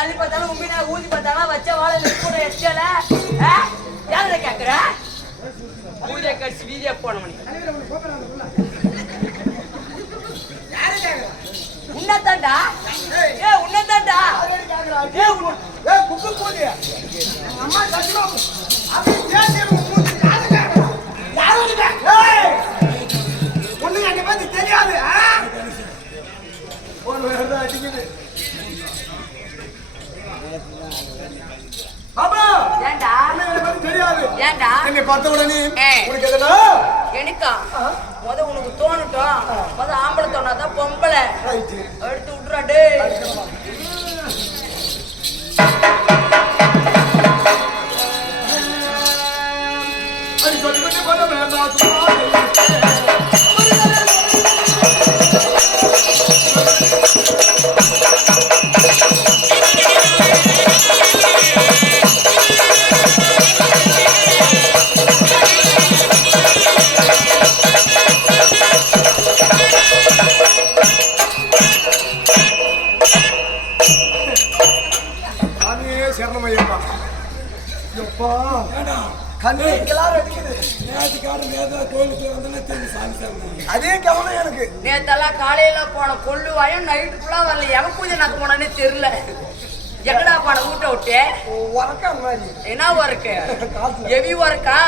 அள்ளி பார்த்தாலும் உண்மையா ஊதி பார்த்தாலும் வச்ச வாழை கூட எச்சல யார கேக்குற பூஜை கட்சி வீதியா போன மணி உன்னதாண்டா உன்னதாண்டா குக்கு போடி அம்மா சத்தியமா அப்படி பேசி ஒண்ணு என்னை பத்தி தெரியாது ஒரு வேற அடிக்குது பாபா ஏண்டா என்னை பத்தி தெரியாது ஏண்டா என்னை பார்த்த உடனே உனக்கு எதுனா எனக்கா முத உனக்கு தோணட்டும் முத ஆம்பளை தோணாதான் பொம்பளை எடுத்து விட்டுறா டேய் அடி சொல்லி கொண்டு போன வேண்டாம் சும்மா அதே கவனம் எனக்கு நேத்தெல்லாம் காலையில போன கொள்ளுவாயும் நைட்டுக்குள்ள வரல எவன் பூஜை நக்க போனே தெரியல எங்கடா போன வீட்டை விட்டு உறக்கா மாதிரி என்ன ஒர்க்கு ஹெவி ஒர்க்கா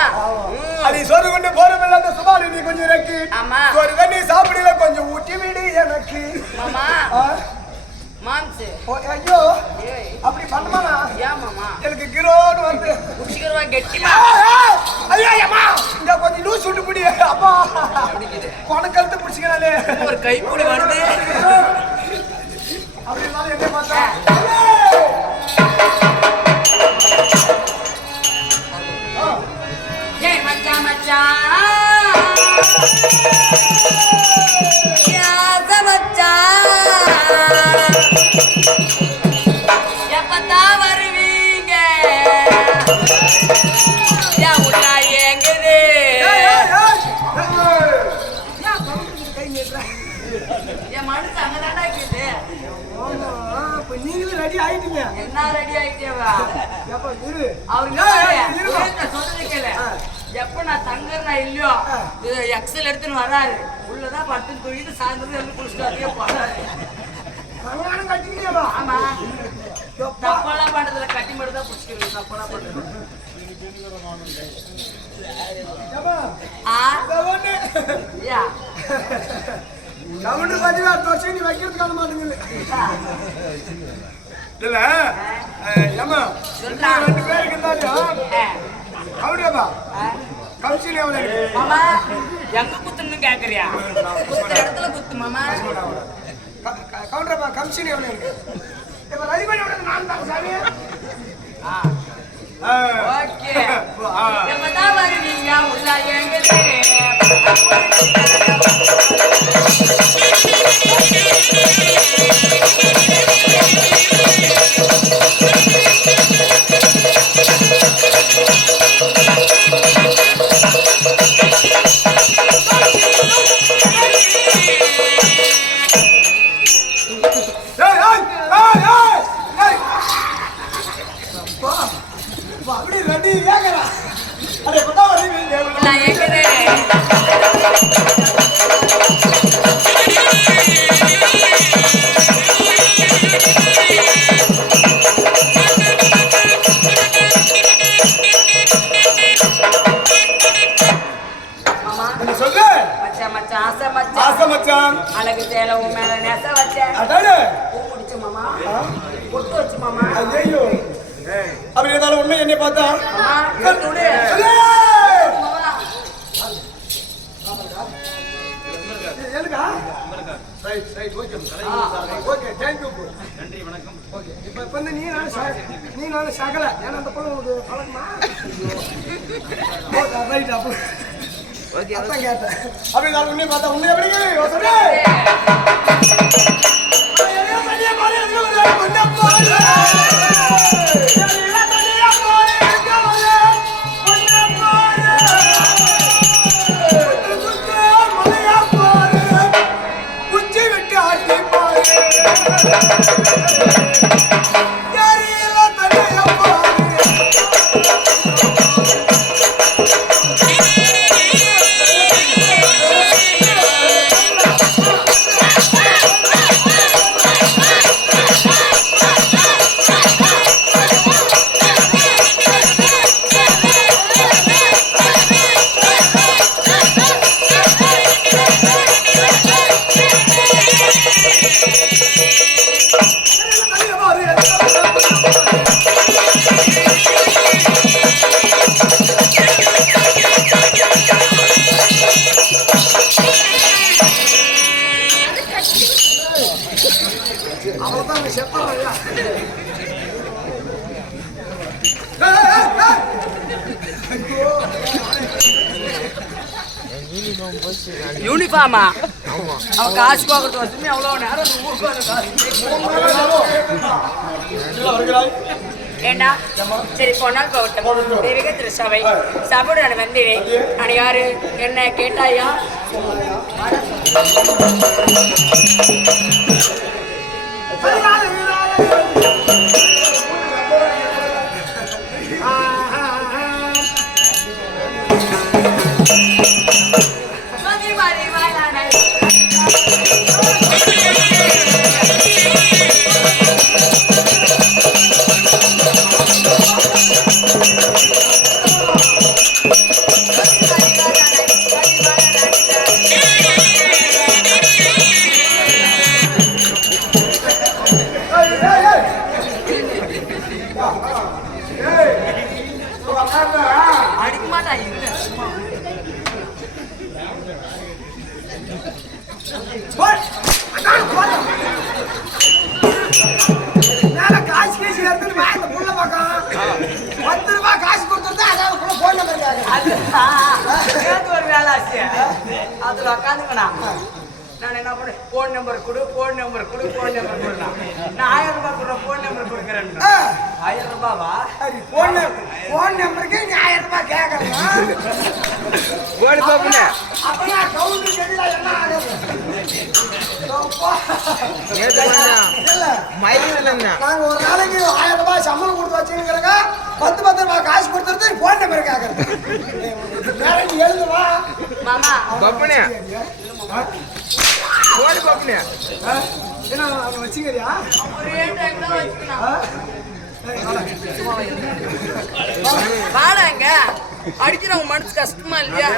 அது சொரு கொண்டு போறோம் இல்லாத சுமாரி நீ கொஞ்சம் இறக்கி ஆமா ஒரு தண்ணி சாப்பிடல கொஞ்சம் ஊட்டி விடு எனக்கு மாமா மாம்சு ஐயோ அப்படி பண்ணுமாண்ணா ஏன் மாமா எனக்கு கிரோன்னு வந்து குச்சிக்கிறவா கெட்டிமா ஐயா அம்மா இங்க கொஞ்சம் லூஸ் விட்டு பிடி அப்பா பணக்கழுத்து பிடிச்சிக்கிறாளே ஒரு கைப்பூடி வருது அப்படி இருந்தாலும் என்ன பார்த்தா ஏய் மச்சான் மச்சான் யாச மச்சான் எப்பதான் வருவீங்க ரெடி ஆயிட்டீங்க. என்ன ரெடி ஆயிட்டேவா? எப்ப இரு. அவருக்கு சொல்றது கேளு. எப்ப நான் தங்குறேனா இல்லையோ எக்ஸல் எடுத்துன்னு வராரு. உள்ளதான் பட்டு தூக்கிட்டு சாயந்தரம் வந்து குளிச்சுட்டு அப்படியே போறாரு. கல்யாணம் கட்டிக்கிறியாவா? ஆமா. தப்பெல்லாம் பண்றதுல கட்டி மட்டும் தான் புடிச்சிக்கிறது. தப்பெல்லாம் பண்றது. கவுண்டர் பாத்தீங்கன்னா அடுத்த வருஷம் நீ வைக்கிறதுக்கான மாட்டேங்குது. இல்ல ஏமா ரெண்டு பேருக்கு இருந்தாலும் கவுண்டரப்பா கமிஷன் எவ்வளவு இருக்கு? மாமா எங்க குத்துன்னு கேக்குறியா? குத்துற இடத்துல குத்து மாமா. கவுண்டரப்பா கமிஷன் எவ்வளவு இருக்கு? இப்ப ரவிமணி உடனே நான் தான் சாமி. ஓகே. எப்பதான் வருவீங்க உள்ள எங்கதே? அப்படி ரெடி ஏகரா அட எப்பதான் வருவீங்க உள்ள எங்கதே? அழகு சேலை உன் மேல நெச வச்சேன். பூ முடிச்சு மாமா, பொட்டு வச்சு மாமா. ஐயோ அப்படி இருந்தாலும் உண்மை என்னை பார்த்தா நீ நானும் சகல ஏன்னா அந்த பொண்ணு உங்களுக்கு பழக்கமா கேட்டேன். அப்படி நான் உண்மையை பார்த்தா உண்மை எப்படி குச்சி விட்டு ஆட்டி பாரு யூனிஃபார்மா அவன் காசு போகிறது வருஷமே அவ்வளோ நேரம் ஏன்னா சரி போனால் போகட்டும். தெய்வீக திருச்சபை சபையோடு நான் வந்தேன். நான் யாரு என்ன கேட்டாயா? ஒரு வேலை ஆச்சு அதுல உக்காந்துக்கணா நான் என்ன பண்ணேன், போன் நம்பர் கொடு, போன் நம்பர் கொடு, போன் நம்பர் கொடுலாம். நான் 1000 ரூபாய் கொடுற போன் நம்பர் கொடுக்குறேன். 1000 ரூபாவா? போன் நம்பருக்கு நீ 1000 ரூபாய் கேட்கறா? ஓடி போப்புனே. அப்பனா கவுண்டர் கேட்டா என்ன ஆகுது? நேத்து பண்ணா. இல்ல. மைக்ல இல்லன்னா. நாங்க ஒரு நாளைக்கு 1000 ரூபாய் சம்பளம் கொடுத்து வச்சிருக்கறங்க. 10 ரூபாய் காசு கொடுத்துறது போன் நம்பர் கேட்கறது. வேற நீ எழுதுவா. மாமா போப்புனே. ஓடி போப்புனே. என்ன அங்க வச்சிங்கறியா? ஒரே டைம் தான் வச்சுக்கணும். வாடாங்க அடிக்கிறவங்க மனசு கஷ்டமா இல்லையா?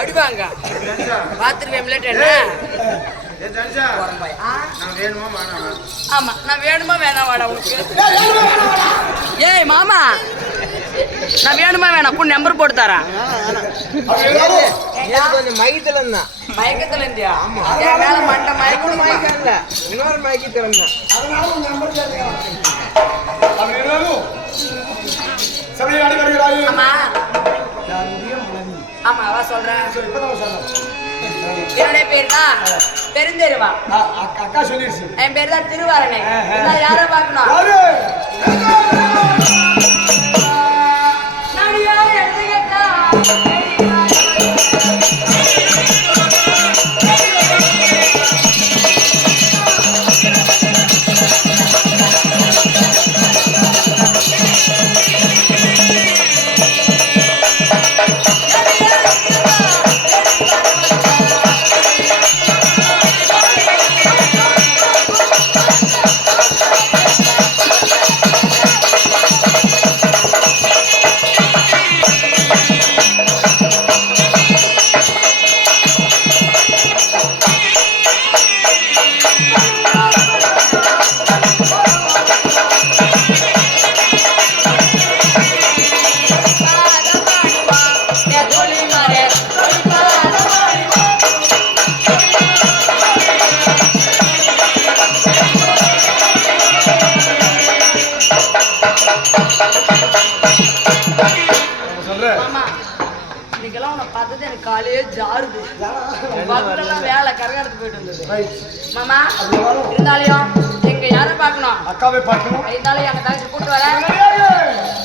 அடிவாங்க பாத்துருவேன் என்ன. ஆமா நான் வேணுமா வேணாம் வாடா உனக்கு. ஏய் மாமா நான் வேணுமா வேணாம் உன் நம்பர் போட்டு தரேன். கொஞ்சம் மயக்கத்துல இருந்தா. மயக்கத்துல இருந்தியா? என் மேல மண்டை மயக்கம் மயக்கம் இல்ல, இன்னொரு மயக்கத்துல இருந்தா. அதனால உன் நம்பர் கேட்கறேன். அது என்னது? சபை ஆடி வருகிறாய். ஆமா ஆமா வா சொல்றேன். என்னுடைய பேர் தான் பெருந்தெருவா. அக்கா சொல்லிருச்சு. என் பேர் தான் திருவாரணை. யாரை பார்க்கணும்? நடியா எழுதி கேட்டா காலையே ஜாருது. பக்கத்துலாம் வேலை கரகாரத்துக்கு போயிட்டு வந்தது. மாமா இருந்தாலையும் எங்க யாரை பார்க்கணும்? அக்காவை பார்க்கணும். இருந்தாலும் எங்க தாச்சி கூட்டு வரேன்.